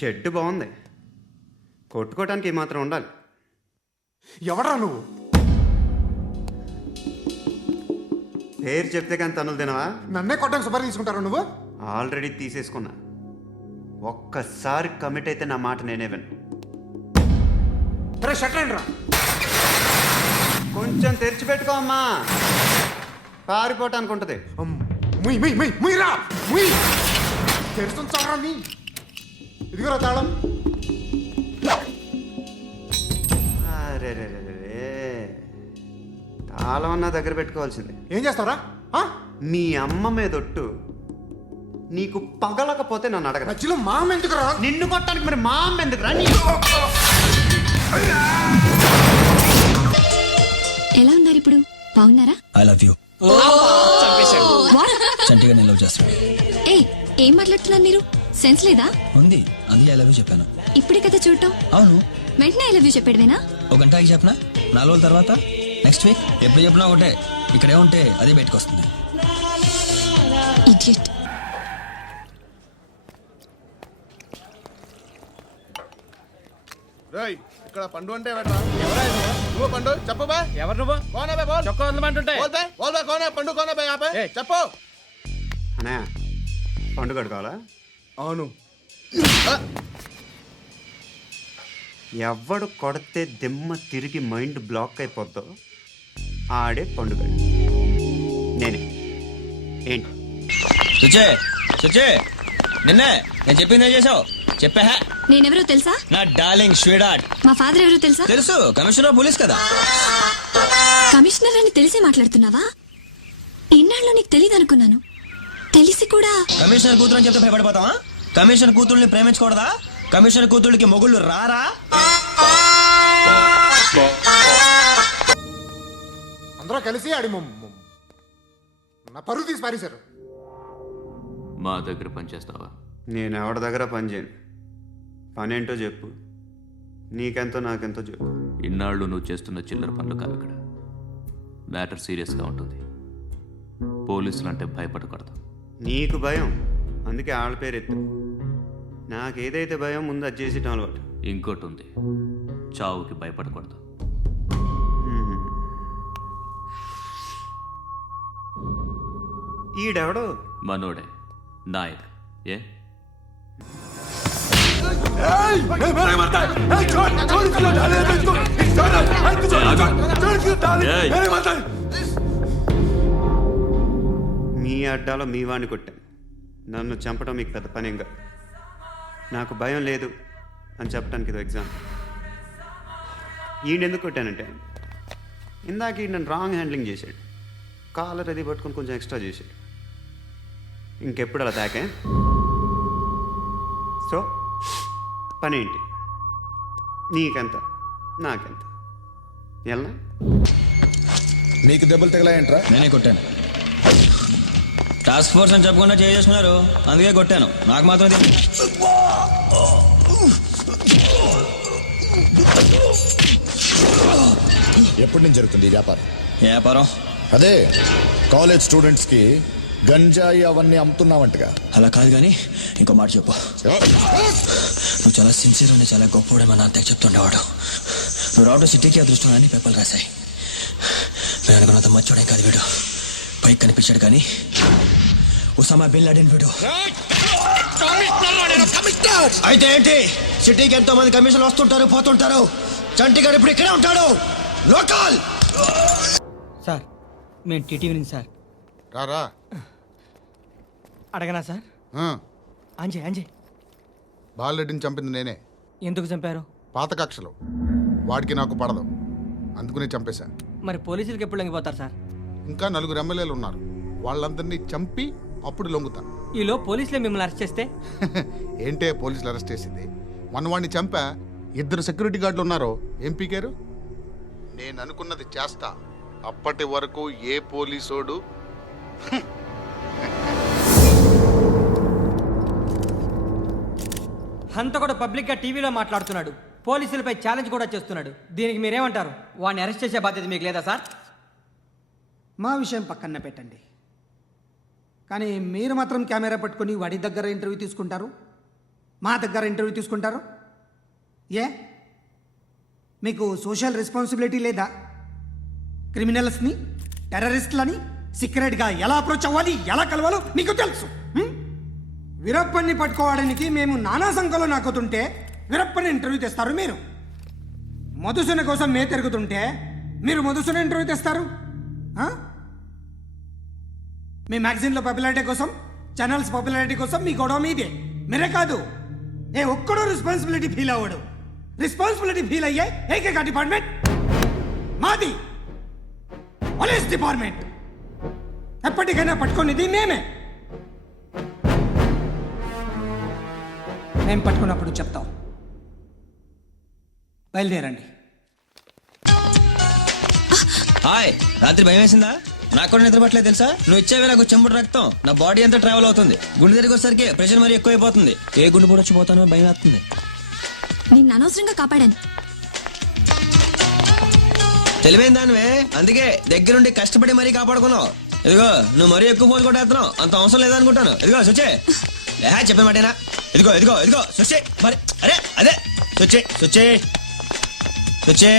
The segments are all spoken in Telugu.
షెడ్ బాగుంది, కొట్టుకోవటానికి ఏమాత్రం ఉండాలి. ఎవడ్రా నువ్వు? పేరు చెప్తే కానీ తనులు తినవా? నన్నే కొట్టడానికి సుపారీ తీసుకుంటారా నువ్వు? ఆల్రెడీ తీసేసుకున్నా. ఒక్కసారి కమిట్ అయితే నా మాట నేనే విను. షట్ రా. కొంచెం తెరిచిపెట్టుకో అమ్మా, పారిపోవటానికి ఉంటుంది. తెరుస్తుంచారా నీ? ఇదిగోరా తాళం. అరే తాళం అన్నా దగ్గర పెట్టుకోవాల్సిందే. ఏం చేస్తావరా? మీ అమ్మ మీదొట్టు నీకు పగలకపోతే నన్ను అడగరా. మధ్యలో మా అమ్మ ఎందుకురా? నిన్ను కొట్టడానికి మరి మా అమ్మ ఎందుకురా? ఎలా ఉన్నారు ఇప్పుడు? బాగున్నారా? I love you. చంటిగా నేను లవ్ చేస్తాను. ఏ ఏం మాట్లాడుతున్నారు మీరు? సెన్స్ లేదా? ఉంది, అందుకే ఐ లవ్ యూ చెప్పాను. ఇప్పుడే కదా చూడటం. అవును, వెంటనే ఐ లవ్ యూ చెప్పాడువేనా? ఒక గంటకి చెప్పనా? 4 రోజుల తర్వాత, నెక్స్ట్ వీక్, ఎప్పుడు చెప్పినా ఒకటే. ఇక్కడే ఉంటే అదే బయటకు వస్తుంది. ఇడియట్. ఇక్కడ పండు అంటే నువ్వు పండు చెప్పు బా. ఎవరు నువ్వు? కోనే బే బోల్. చొక్కా వదలమంటుంటే బోల్ బే కోనే పండు కోనే బే ఆపే చెప్పు. అనే పండు కట్టుకోవాలా? అవును. ఎవడు కొడితే దిమ్మ తిరిగి మైండ్ బ్లాక్ అయిపోద్దో ఆడే పండుగ. నేనే. ఏంటి సుచే సుచే, నిన్నే నేను చెప్పింది ఏం చేసావు? చెప్పా. నేనెవరో తెలుసా? నా డార్లింగ్ స్వీడార్ట్. మా ఫాదర్ ఎవరో తెలుసా? తెలుసు, కమిషనర్ పోలీస్ కదా. కమిషనర్ అని తెలిసి మాట్లాడుతున్నావా? ఇన్నాళ్ళు నీకు తెలియదు అనుకున్నాను. తెలిసి కూడా కమిషనర్ కూతురు అని చెప్తే భయపడిపోతావా? కమిషనర్ కూతుర్ని ప్రేమించకూడదా? కమిషనర్ కూతుళ్ళకి మొగుళ్ళు రారా? అందరూ కలిసి ఆడి నా పరువు తీసి పారేశారు. మా దగ్గర పనిచేస్తావా? నేను ఎవరి దగ్గర పని చేయను. పనేంటో చెప్పు, నీకెంతో నాకెంతో చెప్పు. ఇన్నాళ్ళు నువ్వు చేస్తున్న చిల్లర పనులు కావు ఇక్కడ. మ్యాటర్ సీరియస్గా ఉంటుంది. పోలీసులు అంటే భయపడకూడదు. నీకు భయం, అందుకే ఆళ్ళ పేరు ఎత్తు. నాకేదైతే భయం ముందు అది చేసేటం అలవాటు. ఇంకోటి ఉంది, చావుకి భయపడకూడదు. ఈడెవడో మనోడే నాయక్. ఏ మీ అడ్డాలో మీ వాణ్ణి కొట్టాను. నన్ను చంపడం మీకు పెద్ద పనేంగా. నాకు భయం లేదు అని చెప్పడానికి ఇది ఎగ్జామ్. ఈయన ఎందుకు కొట్టానంటే, ఇందాక ఈ నన్ను రాంగ్ హ్యాండ్లింగ్ చేశాడు. కాలర్ అది పట్టుకొని కొంచెం ఎక్స్ట్రా చేశాడు. ఇంకెప్పుడు అలా తాకే. సో పనేంటి? నీకెంత నాకెంత? ఎలా నీకు దెబ్బలు తగలాయంట్రా? నేనే కొట్టాను. టాస్క్ ఫోర్స్ అని చెప్పకుండా చేసుకున్నారు, అందుకే కొట్టాను. నాకు మాత్రం ఎప్పటి నుంచి జరుగుతుంది ఈ వ్యాపారం? వ్యాపారం అదే కాలేజ్ స్టూడెంట్స్ కి గంజాయి అవన్నీ అమ్ముతున్నావంటగా. అలా కాదు కానీ ఇంకో మాట చెప్పు. నువ్వు చాలా సిన్సియర్ అని చాలా గొప్పవాడు మా నాన్న చెప్తుండేవాడు. నువ్వు రావడం సిటీకి అదృష్టం అని పేపర్లు రాశాయి. నేను అనుకున్నంత మర్చోడే కాదు వీడు. పైకి కనిపించాడు కానీ ఉసామా బిన్ లాడెన్ వీడు. అయితే ఏంటి? సిటీకి ఎంతో మంది కమిషన్లు వస్తుంటారు పోతుంటారు. చంటి గారు ఇప్పుడు ఇక్కడే ఉంటాడు. లోకల్ సార్, మేము టీటీవీ నుంచి సార్. రారా. అడగనా సార్? అంజయ్ అంజయ్ బాలరెడ్డిని చంపింది నేనే. ఎందుకు చంపారు? పాత కక్షలు, వాడికి నాకు పడదు, అందుకునే చంపేశా. మరి పోలీసులకి ఎప్పుడు లొంగిపోతారు సార్? ఇంకా 4 ఎమ్మెల్యేలు ఉన్నారు, వాళ్ళందరినీ చంపి అప్పుడు లొంగుతా. ఈలో పోలీసులే మిమ్మల్ని అరెస్ట్ చేస్తే? ఏంటే పోలీసులు అరెస్ట్ చేసింది? వాడిని చంపా. 2 సెక్యూరిటీ గార్డులు ఉన్నారు, ఏం పీకారు? నేను అనుకున్నది చేస్తా. అప్పటి వరకు ఏ పోలీసోడు అంత కూడా పబ్లిక్ గా టీవీలో మాట్లాడుతున్నాడు. పోలీసులపై ఛాలెంజ్ కూడా చేస్తున్నాడు. దీనికి మీరేమంటారు? వాడిని అరెస్ట్ చేసే బాధ్యత మీకు లేదా సార్? మా విషయం పక్కన పెట్టండి, కానీ మీరు మాత్రం కెమెరా పట్టుకొని వాడి దగ్గర ఇంటర్వ్యూ తీసుకుంటారు. మా దగ్గర ఇంటర్వ్యూ తీసుకుంటారు? ఏ మీకు సోషల్ రెస్పాన్సిబిలిటీ లేదా? క్రిమినల్స్ని, టెర్రరిస్టులని సీక్రెట్గా ఎలా అప్రోచ్ అవ్వాలి, ఎలా కలవాలో మీకు తెలుసు. వీరప్పన్ని పట్టుకోవడానికి మేము నానా సంఖ్యలో నాకుతుంటే వీరప్పని ఇంటర్వ్యూ తెస్తారు మీరు. మధుసూన కోసం మే తిరుగుతుంటే మీరు మధుసూన ఇంటర్వ్యూ తెస్తారు. మీ మ్యాగజైన్లో పాపులారిటీ కోసం, ఛానల్స్ పాపులారిటీ కోసం మీ గొడవ మీదే. మీరే కాదు, ఏ ఒక్కడో రెస్పాన్సిబిలిటీ ఫీల్ అవ్వడు. రెస్పాన్సిబిలిటీ ఫీల్ అయ్యే ఏకైక డిపార్ట్మెంట్ మాది, పోలీస్ డిపార్ట్మెంట్. ఎప్పటికైనా పట్టుకునేది మేమే. మేము పట్టుకున్నప్పుడు చెప్తాం. బయలుదేరండి. హాయ్, రాత్రి భయం వేసిందా? నాకు కూడా నిద్ర పట్టలేదు తెలుసా? నువ్వు ఇచ్చేవే నాకు చెంబుడు రక్తం నా బాడీ అంతా ట్రావెల్ అవుతుంది. గుండె తిరిగి వచ్చేసరికి ప్రెషర్ మరీ ఎక్కువైపోతుంది. ఏ గుండె కూడా వచ్చిపోతానో భయం వేస్తుంది. నిన్ను అనవసరంగా కాపాడాను. తెలివైన దానివే, అందుకే దగ్గరుండి కష్టపడి మరీ కాపాడుకున్నావు. ఇదిగో నువ్వు మరీ ఎక్కువ ఫోన్ కొట్టేస్తున్నావు, అంత అవసరం లేదనుకుంటాను. ఇదిగో సుచే, చెప్పే మాటేనా? ఇదిగో ఇదిగో ఇదిగో సుచే, మరి అరే అదే సుచే సుచే సుచే,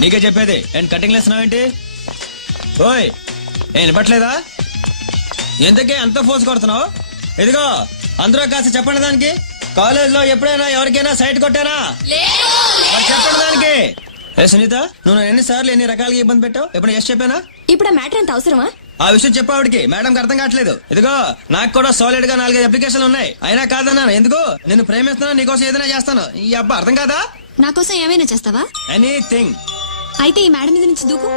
నీకే చెప్పేది. ఏంటి కటింగ్ లేస్తున్నావేంటి? ఓయ్ ఏం వినపట్లేదా? ఎంతకే అంత ఫోర్స్ కొడుతున్నావు? ఇదిగో అందరూ కాస్త చెప్పండి దానికి. కాలేజ్ లో ఎప్పుడైనా ఎవరికైనా సైట్ కొట్టారా? మరి చెప్పండి దానికి. ఏ సునీత, నువ్వు ఎన్నిసార్లు ఎన్ని రకాలుగా ఇబ్బంది పెట్టావు? ఎప్పుడు ఎస్ చెప్పానా? ఇప్పుడు ఆ మ్యాటర్ అంత అవసరమా? ఆ విషయం చెప్పావిడికి మేడంకి అర్థం కావట్లేదు. ఇదిగో నాకు కూడా సాలిడ్ గా 4-5 అప్లికేషన్లు ఉన్నాయి, అయినా కాదన్నాను. ఎందుకు? నేను ప్రేమిస్తున్నా, నీకోసం ఏదైనా చేస్తాను. ఈ అబ్బా అర్థం కాదా? నా కోసం ఏమైనా చేస్తావా? ఎనీథింగ్. అయితే ఈ మేడం మీద నుంచి దూకు.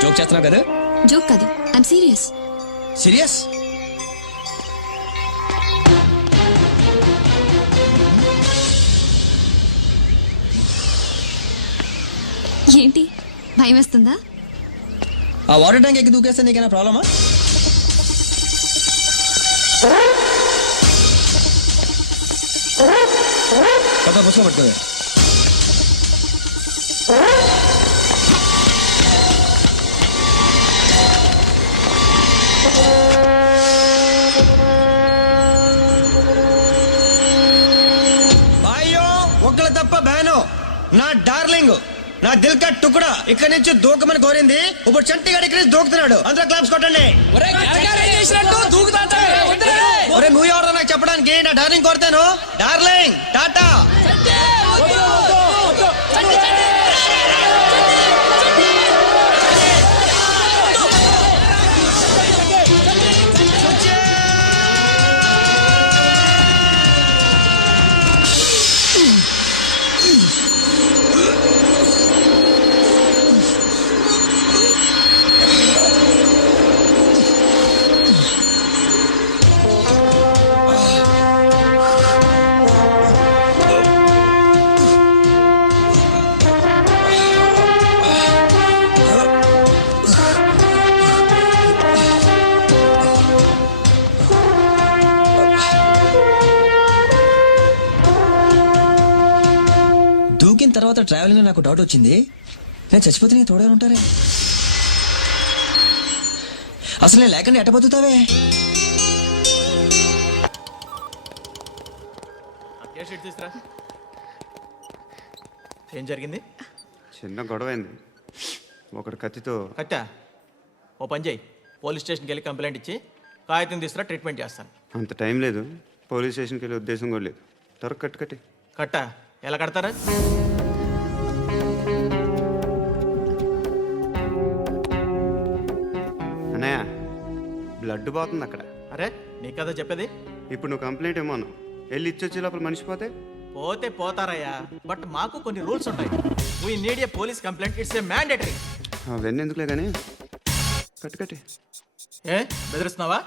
జోక్ చేస్తున్నావు కదా? జోక్ కాదు, ఐఎమ్ సీరియస్. సీరియస్? ఏంటి భయం వేస్తుందా? ఆ వాటర్ ట్యాంక్ ఎక్కి దూకేస్తే నీకైనా ప్రాబ్లమా? పుస్తకం పట్టుకో. అయ్యో ఒక్కల తప్ప బ్యాను. నా డార్లింగ్, నా దిల్ కా టుకుడా ఇక్కడి నుంచి దూకమని కోరింది. ఇప్పుడు చంటి గడి ఇక్కడ నుంచి దూకుతున్నాడు. అందరూ క్లాప్స్ కొట్టండి. ఒరే నువ్వు ఎవరో నాకు చెప్పడానికి? నా డార్లింగ్ కోరుతాను. డార్లింగ్ టాటా. దూకిన తర్వాత ట్రావెలింగ్ లో నాకు డౌట్ వచ్చింది. నేను చచ్చిపోతే నేను తోడే ఉంటారే. అసలు నేను లేకుండా ఎట్ట బతుకుతావే? ఏం జరిగింది? చిన్న గొడవ అయింది. ఒకటి కత్తితో. కట్టా? ఓ పని చేయి, పోలీస్ స్టేషన్కి వెళ్ళి కంప్లైంట్ ఇచ్చి కాగితం తీసుకురా, ట్రీట్మెంట్ చేస్తాను. అంత టైం లేదు, పోలీస్ స్టేషన్కి వెళ్ళే ఉద్దేశం కూడా లేదు. త్వరగా కట్టి. కట్టా? ఎలా కడతారా? అన్నయ్య బ్లడ్ పోతుంది అక్కడ. అరే నీ కదా చెప్పేది. ఇప్పుడు నువ్వు కంప్లైంట్ ఏమో అన్నావు, వెళ్ళి ఇచ్చొచ్చే లోపల మనిషి పోతే పోతే పోతారయ్యా, బట్ మాకు కొన్ని రూల్స్ ఉంటాయి. We need a police complaint, it's a mandatory. అవన్నీ ఎందుకులే కానీ కట్టి. ఏ బెదిరిస్తున్నావా?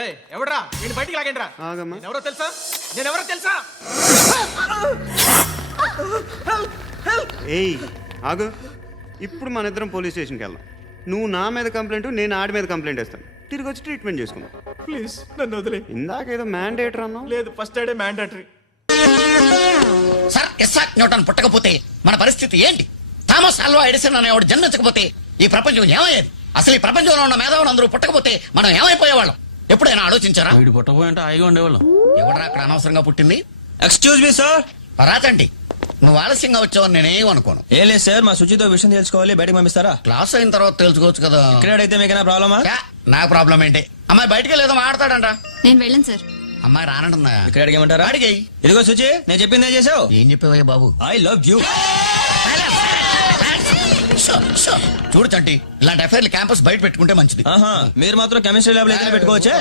ఏ ఎవడ్రా నేను బయటికి లాగండిరా. ఆగమ్మా. నేనెవరో తెలుసా? నేనెవరో తెలుసా? ఏయ్ ఆగు. ఇప్పుడు మన ఇద్దరం పోలీస్ స్టేషన్కి వెళ్దాం. నువ్వు నా మీద కంప్లైంట్, నేను ఆడి మీద కంప్లైంట్ వేస్తాను. తిరిగి వచ్చి ట్రీట్మెంట్ చేసుకుందాం. ప్లీజ్ నన్ను వదిలే. ఇందాక ఏదో మ్యాండేటర్ అన్నావు. లేదు, ఫస్ట్ ఎయిడే మ్యాండేటరీ. సార్ ఇస్సాక్ న్యూటన్ పుట్టకపోతే మన పరిస్థితి ఏంటి? థామస్ ఆల్వా ఎడిసన్ అనేవాడు జన్మించకపోతే ఈ ప్రపంచం ఏమయ్యేది? అసలు ఈ ప్రపంచంలో ఉన్న మేధావులు అందరూ పుట్టకపోతే మనం ఏమైపోయేవాళ్ళం? ఎప్పుడైనా ఆలోచించారా? వీడు పుట్టపోయింటే హాయిగా ఉండేవాళ్ళం. ఎవడరా అక్కడ అనవసరంగా పుట్టింది? Excuse me sir. రాతండి, నువ్వు ఆలస్యంగా వచ్చావని నేనేం అనుకోను. ఏం లేదు సార్, మా శుచితో విషయం తెలుసుకోవాలి, బయటకు పంపిస్తారా? క్లాస్ అయిన తర్వాత తెలుసుకోవచ్చు కదా. ఇక్కడైతే మీకైనా ప్రాబ్లమా? యా, నా ప్రాబ్లం ఏంటి? అమ్మాయి బయటికి లేదో మాట్లాడతాడంట. నేను వెళ్ళను సార్. అమ్మాయి రానంటుందా? ఇక్కడ అడిగేమంటారా? అడిగేయి. ఇదిగో శుచి, నేను చెప్పింది ఏం చేసావు? ఏం చెప్పావయ్యా బాబు? I love you. చూడు చంటి, ఇలాంటి అఫైర్లు క్యాంపస్ బయట పెట్టుకుంటే మంచిది. మీరు మాత్రం కెమిస్ట్రీ ల్యాబ్ లో పెట్టుకోవచ్చే.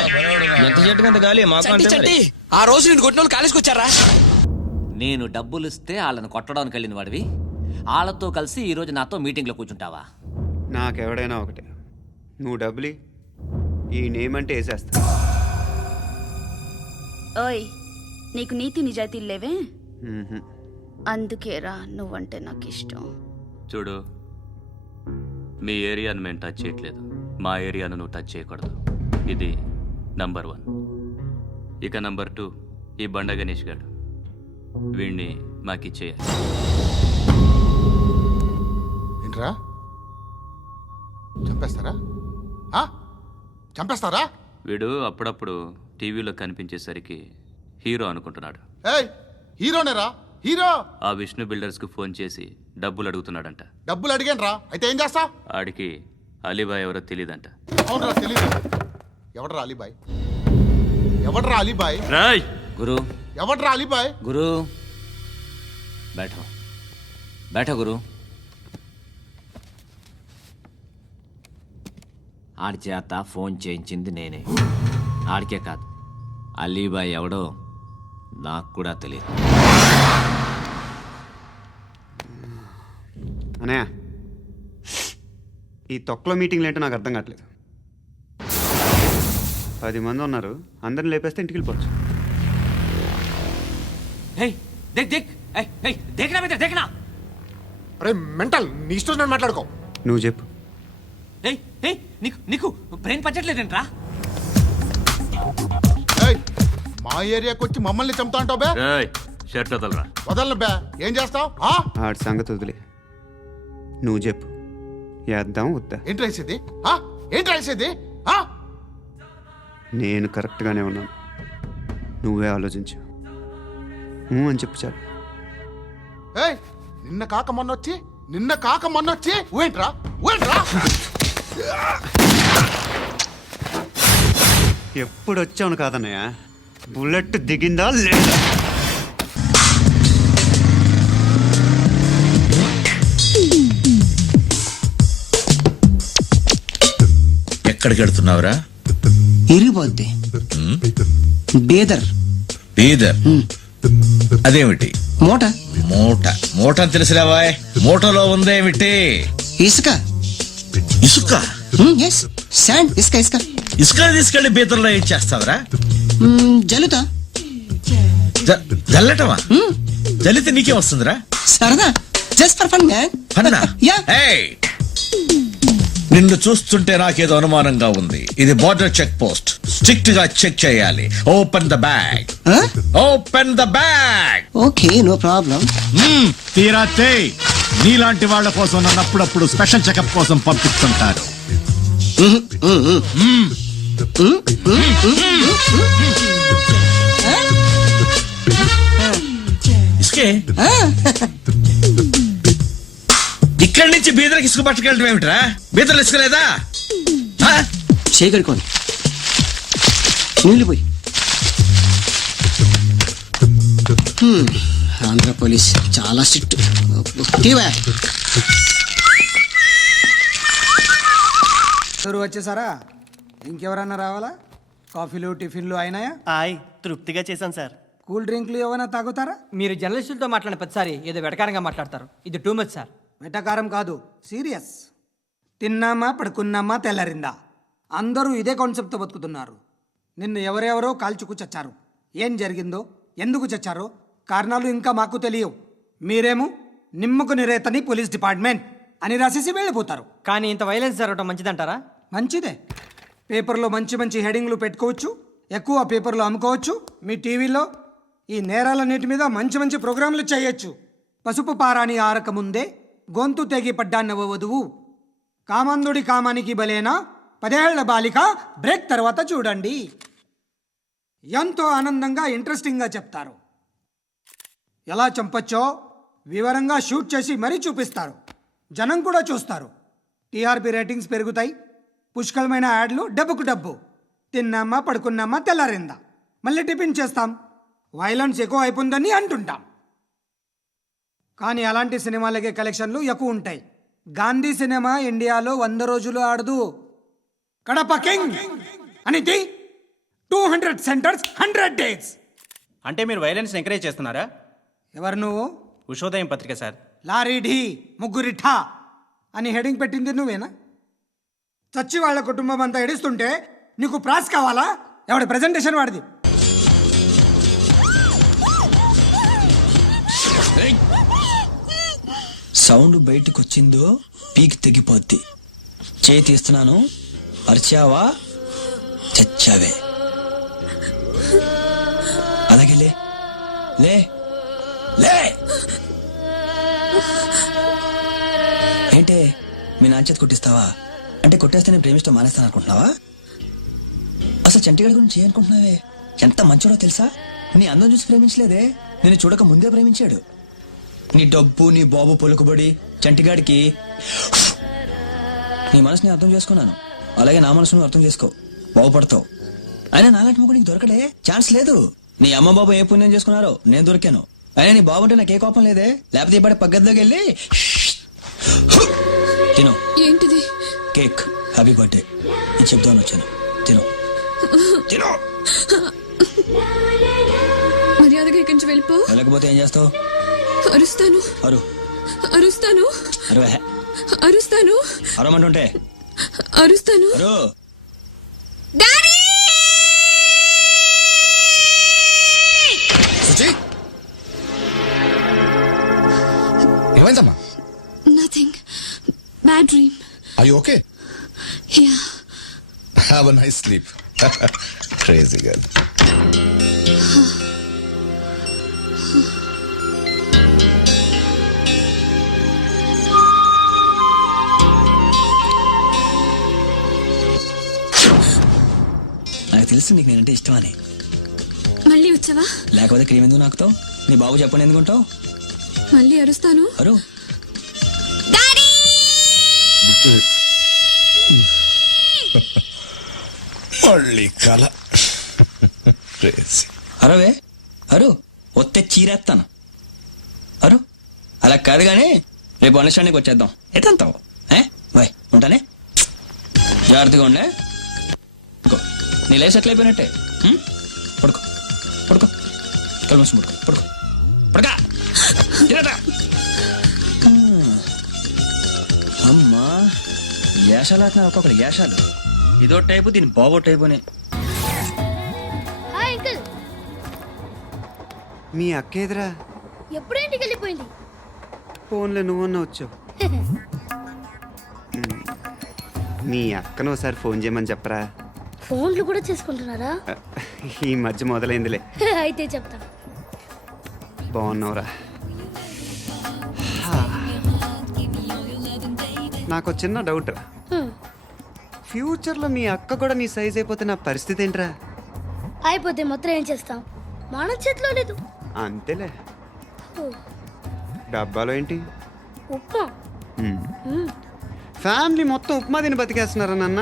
ఎంత చెట్టుకు అంత గాలి మాకు అంటే మరి. ఆ రోజు నేను కొట్టిన వాళ్ళు కాలేజ్కి వచ్చారా? నేను డబ్బులు ఇస్తే వాళ్ళని కొట్టడానికి వెళ్ళిన వాడివి, వాళ్ళతో కలిసి ఈ రోజు నాతో మీటింగ్లో కూర్చుంటావా? నాకెవడైనా ఒకటే, నువ్వు డబ్బులి, ఈ నేమ్ అంటే వేసేస్తా. ఓయ్, నీకు నీతి నిజాయితీలు లేవే, మ్మ్హ. అందుకేరా నువ్వంటే నాకు ఇష్టం. చూడు, మీ ఏరియాను మేము టచ్ చేయట్లేదు, మా ఏరియాను నువ్వు టచ్ చేయకూడదు. ఇది నంబర్ 1. ఇక నంబర్ 2, ఈ బండ గణేష్ గారు, వీడిని మాకిచ్చేయాలి. ఏంట్రా, చంపేస్తారా? చంపేస్తారా? వీడు అప్పుడప్పుడు టీవీలో కనిపించేసరికి హీరో అనుకుంటున్నాడు. ఏయ్, హీరోనేరా, హీరో. ఆ విష్ణు బిల్డర్స్కు ఫోన్ చేసి డబ్బులు అడుగుతున్నాడంట. డబ్బులు అడిగాను రా, అయితే ఏం చేస్తా? ఆడికి అలీబాయ్ ఎవరో తెలియదంట. అవునరా, తెలీదు. ఎవడరా అలీబాయ్? ఎవడరా అలీబాయ్? రాయ్ గురు, ఎవడరా అలీబాయ్? గురు బైఠో, బైఠో గురు. ఆడి చేత ఫోన్ చేయించింది నేనే. ఆడికే కాదు, అలీబాయ్ ఎవడో నాకు కూడా తెలియదు. అనయ్య, ఈ తొక్కలో మీటింగ్లు ఏంటో నాకు అర్థం కావట్లేదు. 10 మంది ఉన్నారు, అందరిని లేపేస్తే ఇంటికి వెళ్ళిపోవచ్చు. అరే మెంటల్, నీ ఇష్టం నేను మాట్లాడుకో. నువ్వు చెప్పు. నీకు బ్రెయిన్ పచ్చట్లేదంట్రా? ఏయ్, మా ఏరియాకి వచ్చి మమ్మల్ని చంపుతా అంటావు బే? షర్ట్ వదలరా. వదలను బే. ఏం చేస్తావు? ఆడి సంగతి వదిలే, నువ్వు చెప్పు. వేద్దాం వద్దా? ఏంటి రాసేది? ఏంటి రాసేది? నేను కరెక్ట్గానే ఉన్నాను, నువ్వే ఆలోచించు. అని చెప్పు చాలు. ఏయ్, నిన్న కాక మొన్నొచ్చి ఊయంట్రా, ఊయంట్రా. ఎప్పుడు వచ్చావును కాదన్నయ్య, బుల్లెట్ దిగిందా లేదా? ఎక్కడికి వెళ్తున్నావురా? ఇరిగిపోద్ది. బేదర్. బీదర్? అదేమిటి? మూట. మూట అని తెలిసిరావా? మూటలో ఉందేమిటి? ఇసుక. ఇసుక? శాండ్. ఇసుక. ఇసుక తీసుకెళ్లి బీదర్లో ఏం చేస్తావురా? జల్లుతా. జల్లటమా? జల్లితే నీకేం వస్తుందిరా? సరదా, జస్ట్ ఫర్ ఫన్ మ్యాన్. ఫన్నా? నిన్ను చూస్తుంటే నాకేదో అనుమానంగా ఉంది. ఇది బార్డర్ చెక్ పోస్ట్, స్ట్రిక్ట్ గా చెక్ చేయాలి. Open the bag. Open the bag. Okay, no problem. తీరాతే, నీలాంటి వాళ్ళ కోసం నన్ను అప్పుడప్పుడు స్పెషల్ చెకప్ కోసం పంపిస్తుంటారు. ఇసుకే? ఇక్కడి నుంచి బీదర్కి ఇసుక పట్టుకెళ్ళడం ఏమిట్రా? బీదర్లు ఇసుకలేదా? చేయగడుకోండి, నీళ్ళు పోయి. ఆంధ్ర పోలీస్ చాలా స్ట్రిక్ట్. వచ్చేసారా? ఇంకెవరన్నా రావాలా? కాఫీలు టిఫిన్లు అయినాయా? తృప్తిగా చేశాను సార్. కూల్ డ్రింక్లు ఏమైనా తాగుతారా? మీరు జర్నలిస్టులతో మాట్లాడిన ప్రతిసారి ఏదో వెటకారంగా మాట్లాడతారు. ఇది టూ మచ్ సార్. వెటకారం కాదు, సీరియస్. తిన్నామా, పడుకున్నామా, తెల్లరిందా, అందరూ ఇదే కాన్సెప్ట్తో బతుకుతున్నారు. నిన్ను ఎవరెవరో కాల్చుకు చచ్చారు. ఏం జరిగిందో, ఎందుకు చచ్చారో కారణాలు ఇంకా మాకు తెలియవు. మీరేమో నిమ్మకు నిరేతని పోలీస్ డిపార్ట్మెంట్ అని రాసేసి వెళ్ళిపోతారు. కానీ ఇంత వైలెన్స్ జరగడం మంచిదంటారా? మంచిదే. పేపర్లో మంచి మంచి హెడింగ్లు పెట్టుకోవచ్చు, ఎక్కువ పేపర్లు అమ్ముకోవచ్చు. మీ టీవీలో ఈ నేరాలన్నిటి మీద మంచి మంచి ప్రోగ్రాంలు చేయొచ్చు. పసుపు పారాని ఆరక ముందే గొంతు తెగి పడ్డాన్నవ వధువు, కామందుడి కామానికి బలేనా 10 ఏళ్ల బాలిక బ్రేక్ తర్వాత చూడండి. ఎంతో ఆనందంగా ఇంట్రెస్టింగ్గా చెప్తారు. ఎలా చంపచ్చో వివరంగా షూట్ చేసి మరీ చూపిస్తారు. జనం కూడా చూస్తారు. టీఆర్పీ రేటింగ్స్ పెరుగుతాయి. పుష్కలమైన యాడ్లు, డబ్బుకు డబ్బు. తిన్నామా, పడుకున్నామా, తెల్లారిందా, మళ్ళీ టిఫిన్ చేస్తాం. వైలెన్స్ ఎక్కువ అయిపోయిందని అంటుంటాం. కానీ అలాంటి సినిమాలకే కలెక్షన్లు ఎక్కువ ఉంటాయి. గాంధీ సినిమా ఇండియాలో 100 రోజులు ఆడదు. కడప కింగ్ అనేది 200 సెంటర్స్ 100 డేస్. అంటే మీరు వైలెన్స్ ఎంకరేజ్ చేస్తున్నారా? ఎవరు నువ్వు? ఉషోదయం పత్రిక సార్. లారీ ఢీ ముగ్గురి ఠా అని హెడింగ్ పెట్టింది నువ్వేనా? చచ్చి వాళ్ళ కుటుంబం అంతా ఎడుస్తుంటే నీకు ప్రాస్ కావాలా? ఎవడి ప్రెజెంటేషన్ వాడిది. సౌండ్ బయటకు వచ్చిందో పీకి తెగిపోద్ది. చేయి తీస్తున్నాను, అరిచావా చచ్చావే. అలాగే లే లే లే. ఏంటే మీ నాన్న చేతి కొట్టిస్తావా? అంటే కొట్టేస్తే నేను ప్రేమిష్టం మానేస్తాను అనుకుంటున్నావా? అసలు చంటిగాడి గురించి ఏమనుకుంటున్నావే? ఎంత మంచోడో తెలుసా? నీ అందం చూసి ప్రేమించలేదే, నేను చూడక ముందే ప్రేమించాడు. నీ డబ్బు, నీ బాబు పలుకుబడి చంటిగాడికి. నీ మనసుని అర్థం చేసుకున్నాను, అలాగే నా మనసును అర్థం చేసుకో, బాగుపడతావు. అయినా నాలాంటి మొగ్గు నీకు దొరకడే, ఛాన్స్ లేదు. నీ అమ్మ బాబు ఏ పుణ్యం చేసుకున్నారో నేను దొరికాను. అయినా నీ బాబుంటే నాకే కోపం లేదే, లేకపోతే ఇప్పటి పగ్గదిలోకి వెళ్ళి తిను. ఏంటిది? కేక్. హ్యాపీ బర్త్డే ఇది చెప్దామని వచ్చాను. తిను తిను. మర్యాదగా ఇక్కడి నుంచి వెళ్ళిపో. వెళ్ళకపోతే ఏం చేస్తావు? అరుస్తాను. అరు అరుస్తాను. అరువే. అరుస్తాను. అరమంటుంటే అరుస్తాను. అరు. డాడీ! సుచి, ఏమైందమ్మా? Nothing. Bad dream. Are you okay? Yeah. Have a nice sleep. Crazy girl. నాకు తెలుసు నీకు నేనంటే ఇష్టమని. మళ్ళీ వచ్చావా? లేకపోతే క్రీమ్ ఎందుకు నాకుతావు? నీ బాబు చెప్పండి ఎందుకుంటావు? మళ్ళీ అరుస్తాను. అరు. మళ్ళీ కల. అరవే అరు, వస్తే చీరేస్తాను. అరు అలా కాదు కానీ రేపు అండర్స్టాండింగ్ వచ్చేద్దాం. ఎటంతావు? బాయ్, ఉంటానే. జాగ్రత్తగా ఉండే. ఇంకో నీ లైఫ్ సెటిల్ అయిపోయినట్టే. పడుకో పడుకో, కళ్ళు మూసి పడుకో పడుకో పడకా. అమ్మా యాషాలు అవుతున్నారు ఒక్కొక్కరు యాషాలు. ఇదో టైపు, దీని బాబో టైపునే. Hi uncle. మీ అక్క ఎదురా? ఎప్పుడు ఇంటికి వెళ్ళిపోయింది? ఫోన్లో నువ్వన్నా వచ్చావు. మీ అక్కను ఒకసారి ఫోన్ చేయమని చెప్పరా. ఫోన్లు కూడా చేసుకుంటున్నారా? ఈ మధ్య మొదలైందిలే. అయితే చెప్తా. బాగున్నావురా? నాకు చిన్న డౌట్. ఫ్యూచర్లో మీ అక్క కూడా నీ సైజ్ అయిపోతే నా పరిస్థితి ఏంట్రా? అయిపోతే మొత్తం ఏం చేస్తాం? మన చేతిలో లేదు. అంతేలే. డబ్బాలో ఏంటి? ఉప్మా. ఫ్యామిలీ మొత్తం ఉప్మా తిని బతికేస్తున్నారా నాన్న?